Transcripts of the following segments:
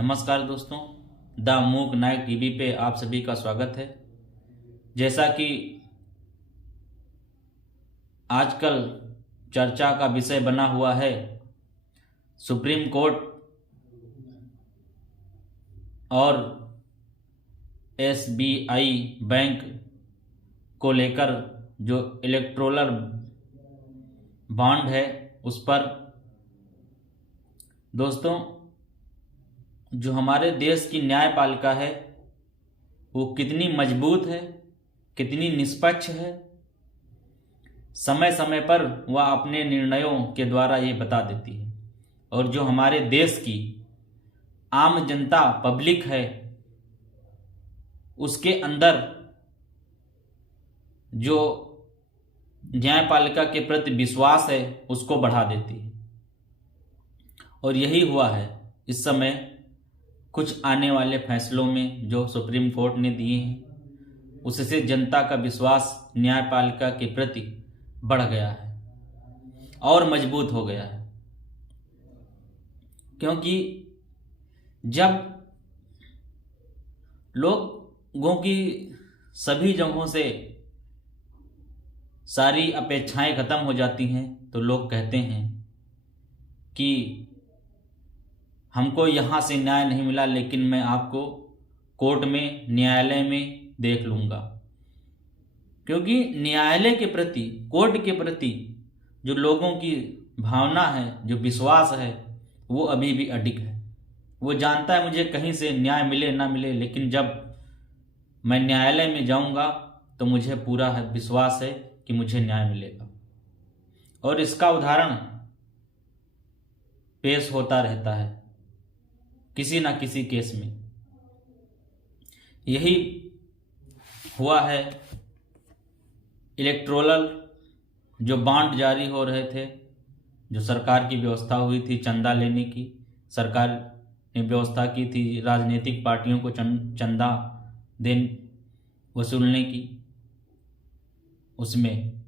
नमस्कार दोस्तों, द मूक नायक टीवी पे आप सभी का स्वागत है। जैसा कि आजकल चर्चा का विषय बना हुआ है, सुप्रीम कोर्ट और एसबीआई बैंक को लेकर जो इलेक्टोरल बॉन्ड है उस पर दोस्तों जो हमारे देश की न्यायपालिका है वो कितनी मजबूत है, कितनी निष्पक्ष है, समय समय पर वह अपने निर्णयों के द्वारा ये बता देती है। और जो हमारे देश की आम जनता पब्लिक है उसके अंदर जो न्यायपालिका के प्रति विश्वास है उसको बढ़ा देती है। और यही हुआ है इस समय कुछ आने वाले फैसलों में जो सुप्रीम कोर्ट ने दिए हैं, उससे जनता का विश्वास न्यायपालिका के प्रति बढ़ गया है और मजबूत हो गया है। क्योंकि जब लोगों की सभी जगहों से सारी अपेक्षाएं खत्म हो जाती हैं तो लोग कहते हैं कि हमको यहाँ से न्याय नहीं मिला, लेकिन मैं आपको कोर्ट में, न्यायालय में देख लूँगा। क्योंकि न्यायालय के प्रति, कोर्ट के प्रति जो लोगों की भावना है, जो विश्वास है, वो अभी भी अडिग है। वो जानता है मुझे कहीं से न्याय मिले ना मिले, लेकिन जब मैं न्यायालय में जाऊँगा तो मुझे पूरा विश्वास है कि मुझे न्याय मिलेगा। और इसका उदाहरण पेश होता रहता है किसी ना किसी केस में। यही हुआ है इलेक्टोरल जो बॉन्ड जारी हो रहे थे, जो सरकार की व्यवस्था हुई थी चंदा लेने की, सरकार ने व्यवस्था की थी राजनीतिक पार्टियों को चंदा वसूलने की। उसमें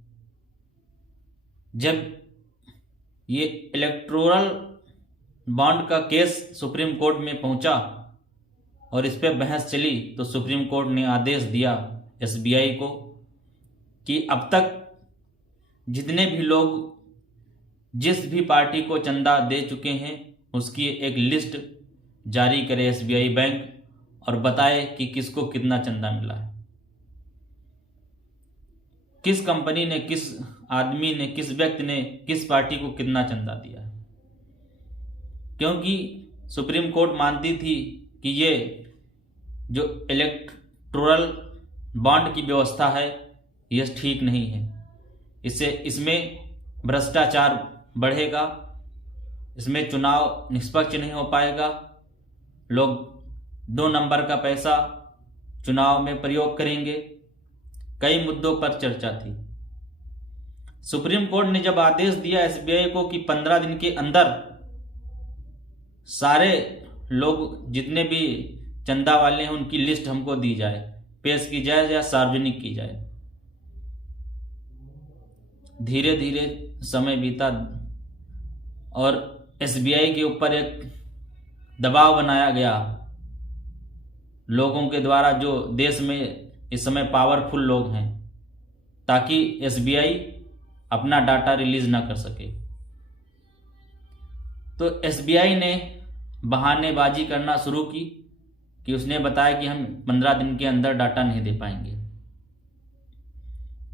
जब ये इलेक्टोरल बॉन्ड का केस सुप्रीम कोर्ट में पहुंचा और इस पे बहस चली तो सुप्रीम कोर्ट ने आदेश दिया एसबीआई को कि अब तक जितने भी लोग जिस भी पार्टी को चंदा दे चुके हैं उसकी एक लिस्ट जारी करे एसबीआई बैंक और बताए कि किसको कितना चंदा मिला है, किस कंपनी ने, किस आदमी ने, किस व्यक्ति ने किस पार्टी को कितना चंदा दिया है। क्योंकि सुप्रीम कोर्ट मानती थी कि ये जो इलेक्टोरल बॉन्ड की व्यवस्था है ये ठीक नहीं है, इसमें भ्रष्टाचार बढ़ेगा, इसमें चुनाव निष्पक्ष नहीं हो पाएगा, लोग 2 नंबर का पैसा चुनाव में प्रयोग करेंगे। कई मुद्दों पर चर्चा थी। सुप्रीम कोर्ट ने जब आदेश दिया एसबीआई को कि 15 दिन के अंदर सारे लोग जितने भी चंदा वाले हैं उनकी लिस्ट हमको दी जाए, पेश की जाए या सार्वजनिक की जाए। धीरे धीरे समय बीता और एसबीआई के ऊपर एक दबाव बनाया गया लोगों के द्वारा जो देश में इस समय पावरफुल लोग हैं, ताकि एसबीआई अपना डाटा रिलीज ना कर सके। तो एसबीआई ने बहानेबाजी करना शुरू की कि उसने बताया कि हम 15 दिन के अंदर डाटा नहीं दे पाएंगे,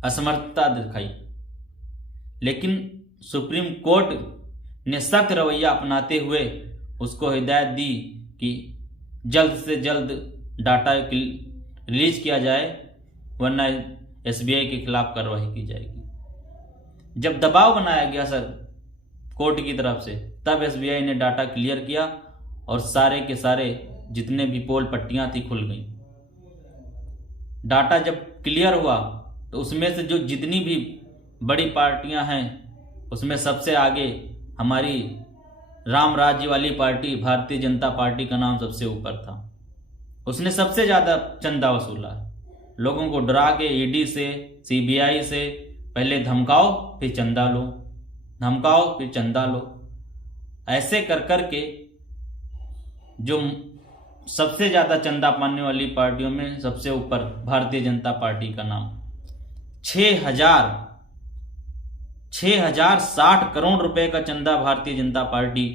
असमर्थता दिखाई। लेकिन सुप्रीम कोर्ट ने सख्त रवैया अपनाते हुए उसको हिदायत दी कि जल्द से जल्द डाटा रिलीज किया जाए, वरना एसबीआई के खिलाफ कार्रवाई की जाएगी। जब दबाव बनाया गया सर कोर्ट की तरफ से, तब एसबीआई ने डाटा क्लियर किया और सारे के सारे जितने भी पोल पट्टियां थी खुल गई। डाटा जब क्लियर हुआ तो उसमें से जो जितनी भी बड़ी पार्टियां हैं उसमें सबसे आगे हमारी राम राज्य वाली पार्टी भारतीय जनता पार्टी का नाम सबसे ऊपर था। उसने सबसे ज़्यादा चंदा वसूला। लोगों को डरा के ईडी से, सीबीआई से पहले धमकाओ फिर चंदा लो, धमकाओ फिर चंदा लो, ऐसे कर कर के जो सबसे ज़्यादा चंदा पाने वाली पार्टियों में सबसे ऊपर भारतीय जनता पार्टी का नाम। 6,060 करोड़ रुपए का चंदा भारतीय जनता पार्टी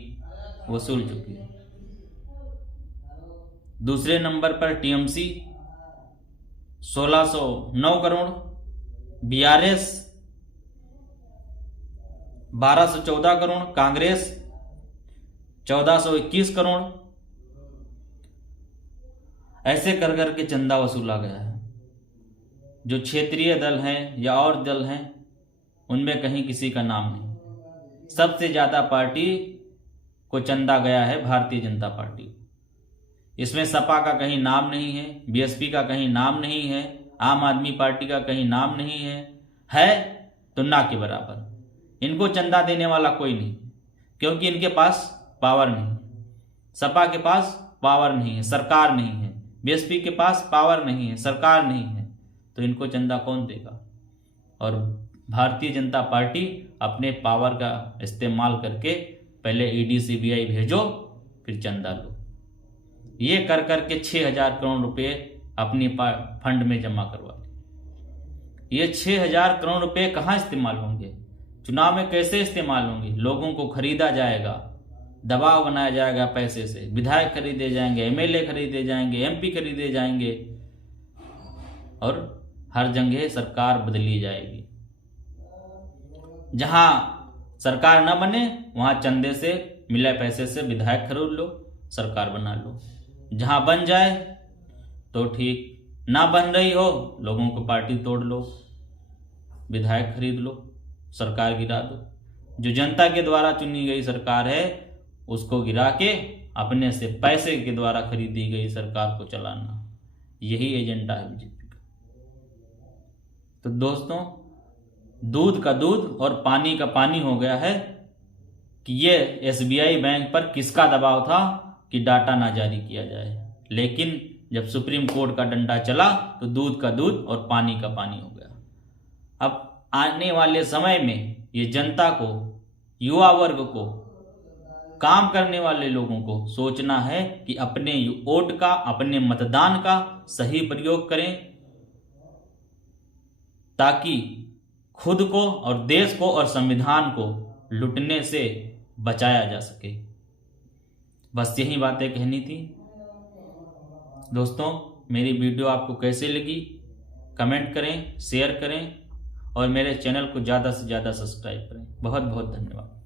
वसूल चुकी है। दूसरे नंबर पर टीएमसी 1609 करोड़, बीआरएस 1214 करोड़, कांग्रेस 1421 करोड़। ऐसे कर करके चंदा वसूला गया है। जो क्षेत्रीय दल हैं या और दल हैं उनमें कहीं किसी का नाम नहीं। सबसे ज़्यादा पार्टी को चंदा गया है भारतीय जनता पार्टी। इसमें सपा का कहीं नाम नहीं है, बीएसपी का कहीं नाम नहीं है, आम आदमी पार्टी का कहीं नाम नहीं है तो ना के बराबर। इनको चंदा देने वाला कोई नहीं, क्योंकि इनके पास पावर नहीं। सपा के पास पावर नहीं है, सरकार नहीं है। बीएसपी के पास पावर नहीं है, सरकार नहीं है, तो इनको चंदा कौन देगा। और भारतीय जनता पार्टी अपने पावर का इस्तेमाल करके पहले ईडी सीबीआई भेजो फिर चंदा लो। ये कर करके 6,000 करोड़ रुपए अपनी फंड में जमा करवा ली। ये 6,000 करोड़ रुपए कहाँ इस्तेमाल होंगे? चुनाव में कैसे इस्तेमाल होंगे? लोगों को खरीदा जाएगा, दबाव बनाया जाएगा पैसे से, विधायक खरीदे जाएंगे, एमएलए खरीदे जाएंगे, एमपी खरीदे जाएंगे और हर जगह सरकार बदली जाएगी। जहां सरकार न बने वहां चंदे से मिले पैसे से विधायक खरीद लो, सरकार बना लो। जहां बन जाए तो ठीक, ना बन रही हो लोगों को पार्टी तोड़ लो, विधायक खरीद लो, सरकार गिरा दो। जो जनता के द्वारा चुनी गई सरकार है उसको गिरा के अपने से पैसे के द्वारा खरीदी गई सरकार को चलाना, यही एजेंडा है बीजेपी का। तो दोस्तों, दूध का दूध और पानी का पानी हो गया है कि ये एसबीआई बैंक पर किसका दबाव था कि डाटा ना जारी किया जाए, लेकिन जब सुप्रीम कोर्ट का डंडा चला तो दूध का दूध और पानी का पानी हो गया। अब आने वाले समय में ये जनता को, युवा वर्ग को, काम करने वाले लोगों को सोचना है कि अपने वोट का, अपने मतदान का सही प्रयोग करें, ताकि खुद को और देश को और संविधान को लूटने से बचाया जा सके। बस यही बातें कहनी थी। दोस्तों, मेरी वीडियो आपको कैसे लगी कमेंट करें, शेयर करें और मेरे चैनल को ज़्यादा से ज़्यादा सब्सक्राइब करें। बहुत बहुत धन्यवाद।